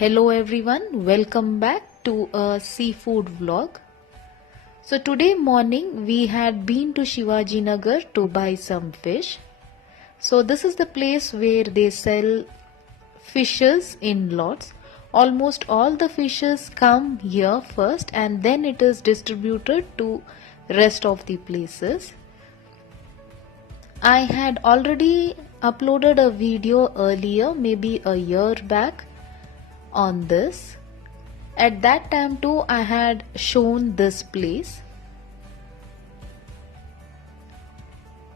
Hello everyone, welcome back to a seafood vlog. So today morning we had been to Shivaji Nagar to buy some fish. So this is the place where they sell fishes in lots. Almost all the fishes come here first and then it is distributed to rest of the places. I had already uploaded a video earlier, maybe a year back, on this. At that time too I had shown this place.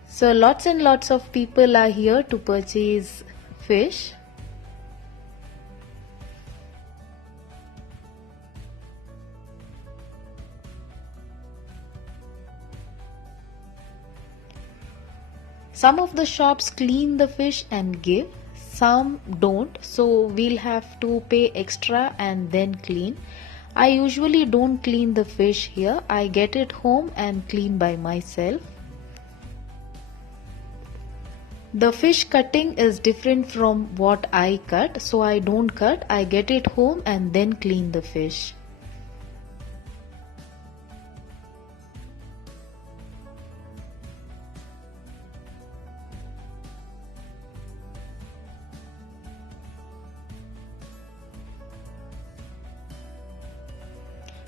So lots and lots of people are here to purchase fish. Some of the shops clean the fish and give, some don't, so we'll have to pay extra and then clean. I usually don't clean the fish here. I get it home and clean by myself. The fish cutting is different from what I cut, so I don't cut. I get it home and then clean the fish.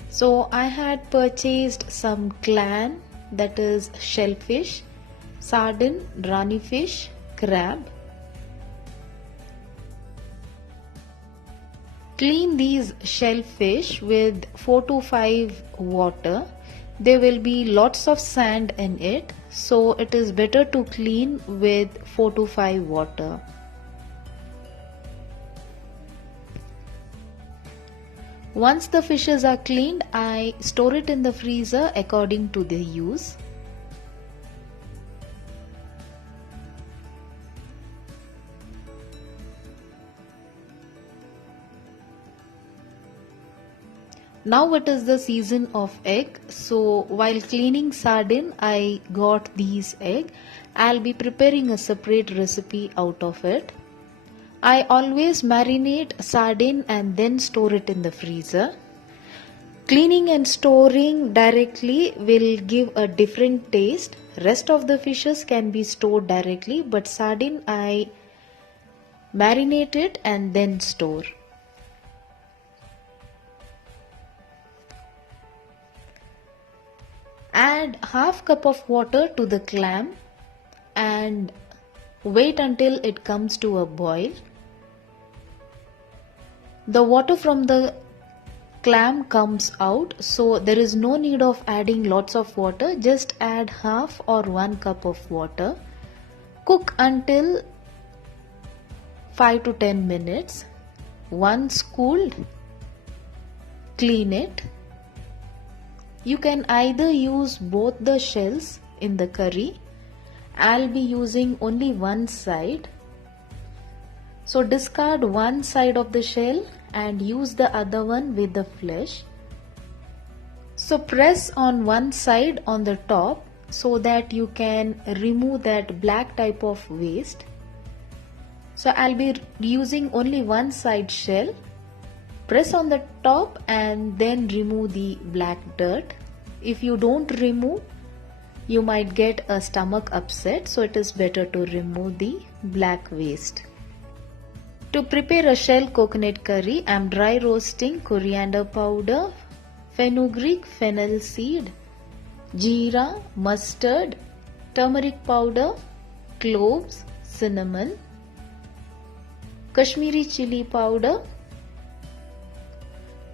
So I had purchased some clam, that is shellfish, sardine, rani fish, crab. Clean these shellfish with 4 to 5 water. There will be lots of sand in it, so it is better to clean with 4 to 5 water. Once the fishes are cleaned, I store it in the freezer according to their use. Now it is the season of egg, so while cleaning sardine, I got these egg. I'll be preparing a separate recipe out of it. I always marinate sardine and then store it in the freezer. Cleaning and storing directly will give a different taste. Rest of the fishes can be stored directly, but sardine I marinate it and then store. Add half cup of water to the clam and wait until it comes to a boil. The water from the clam comes out, so there is no need of adding lots of water. Just add half or 1 cup of water. Cook until 5 to 10 minutes. Once cooled, clean it. You can either use both the shells in the curry. I'll be using only one side. So discard one side of the shell and use the other one with the flesh. So press on one side on the top so that you can remove that black type of waste. So I'll be using only one side shell. Press on the top and then remove the black dirt. If you don't remove, you might get a stomach upset, so it is better to remove the black waste. To prepare a shell coconut curry, I am dry roasting coriander powder, fenugreek, fennel seed, jeera, mustard, turmeric powder, cloves, cinnamon, Kashmiri chili powder.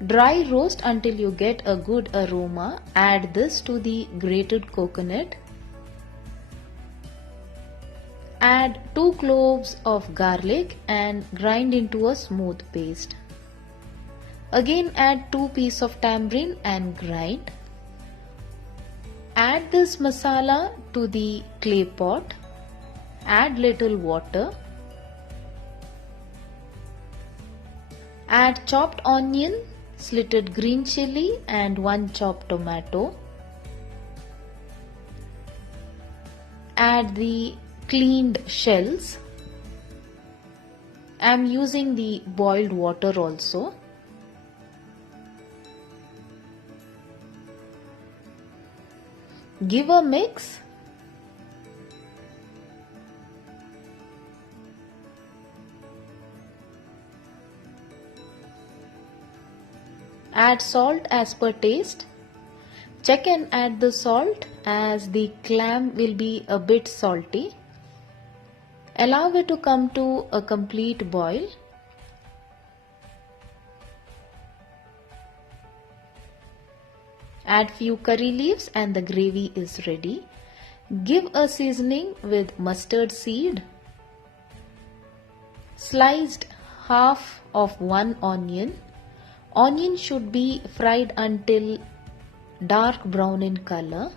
Dry roast until you get a good aroma. Add this to the grated coconut. Add 2 cloves of garlic and grind into a smooth paste. Again add 2 pieces of tamarind and grind. Add this masala to the clay pot. Add little water. Add chopped onion, slitted green chili and 1 chopped tomato. Add the cleaned shells I am using the boiled water also. Give a mix. Add salt as per taste. Check and add the salt as the clam will be a bit salty. Allow it to come to a complete boil. Add few curry leaves and the gravy is ready. Give a seasoning with mustard seed. Sliced half of one onion. Onion should be fried until dark brown in color.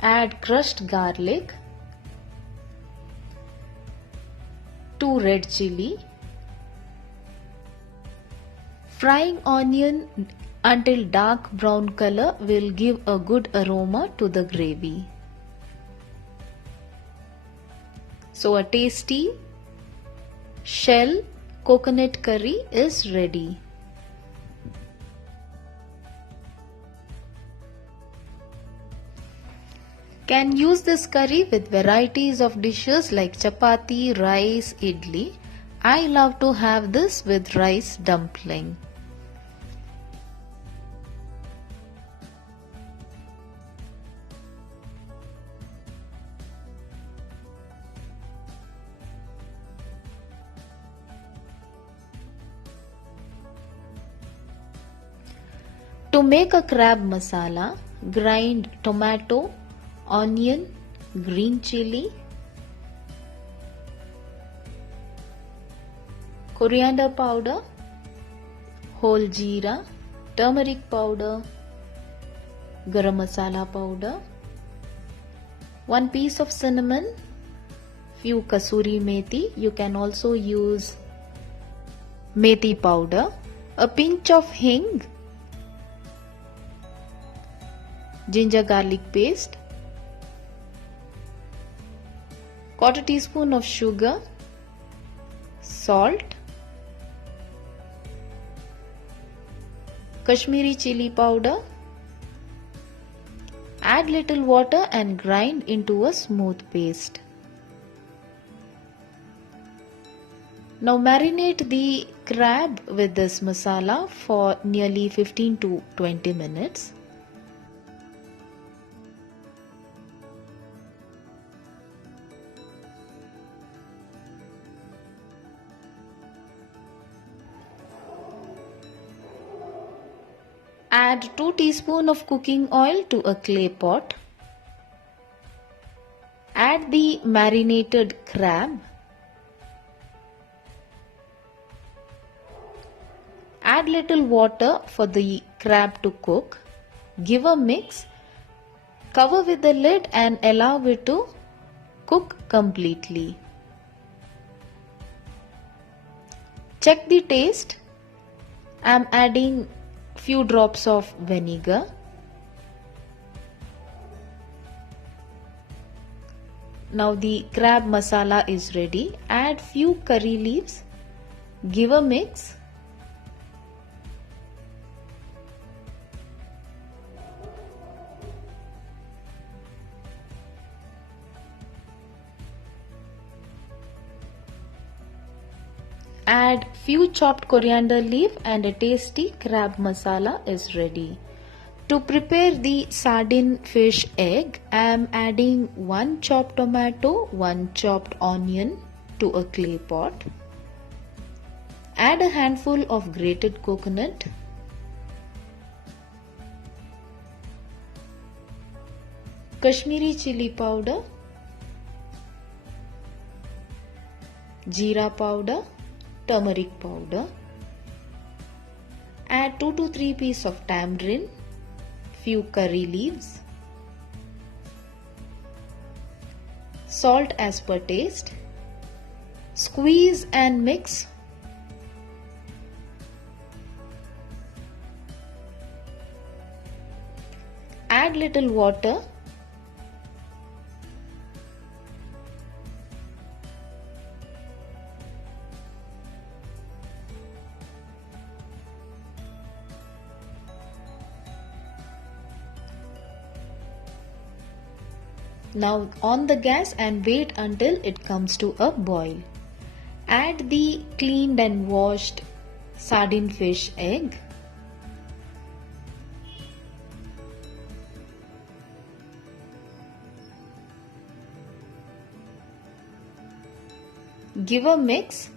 Add crushed garlic, 2 red chili. Frying onion until dark brown color will give a good aroma to the gravy. So a tasty shell coconut curry is ready. Can use this curry with varieties of dishes like chapati, rice, idli. I love to have this with rice dumpling. To make a crab masala, grind tomato, onion, green chili, coriander powder, whole jeera, turmeric powder, garam masala powder, 1 piece of cinnamon, few kasuri methi. You can also use methi powder, a pinch of hing, ginger garlic paste, 1/4 teaspoon of sugar, salt, Kashmiri chili powder. Add little water and grind into a smooth paste. Now marinate the crab with this masala for nearly 15 to 20 minutes. Add 2 teaspoons of cooking oil to a clay pot. Add the marinated crab. Add little water for the crab to cook. Give a mix. Cover with the lid and allow it to cook completely. Check the taste. I am adding few drops of vinegar. Now the crab masala is ready. Add few curry leaves. Give a mix. Add few chopped coriander leaf and a tasty crab masala is ready. To prepare the sardine fish egg, I am adding 1 chopped tomato, 1 chopped onion to a clay pot. Add a handful of grated coconut. Kashmiri chili powder, jeera powder, turmeric powder. Add 2 to 3 pieces of tamarind, few curry leaves, salt as per taste. Squeeze and mix. Add little water. Now on the gas and wait until it comes to a boil. Add the cleaned and washed sardine fish egg. Give a mix.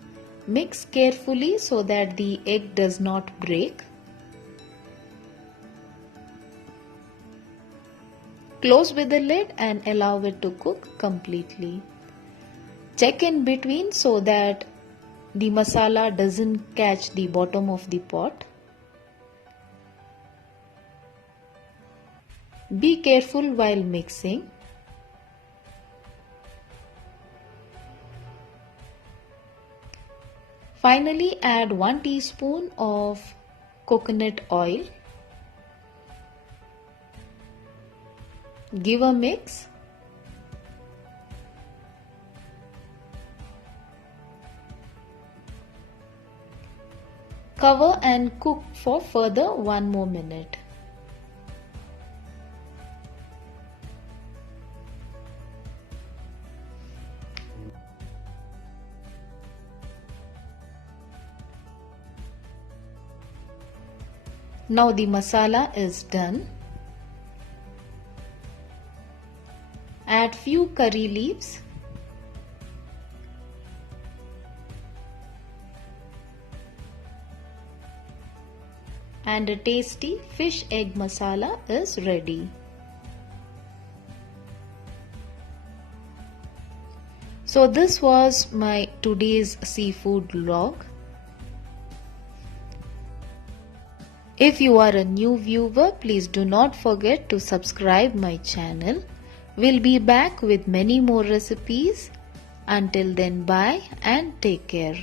Mix carefully so that the egg does not break. Close with the lid and allow it to cook completely. Check in between so that the masala doesn't catch the bottom of the pot. Be careful while mixing. Finally, add 1 teaspoon of coconut oil. Give a mix. Cover and cook for further 1 more minute. Now the masala is done. Add few curry leaves. And a tasty fish egg masala is ready. So this was my today's seafood vlog. If you are a new viewer, please do not forget to subscribe my channel. We'll be back with many more recipes. Until then, bye and take care.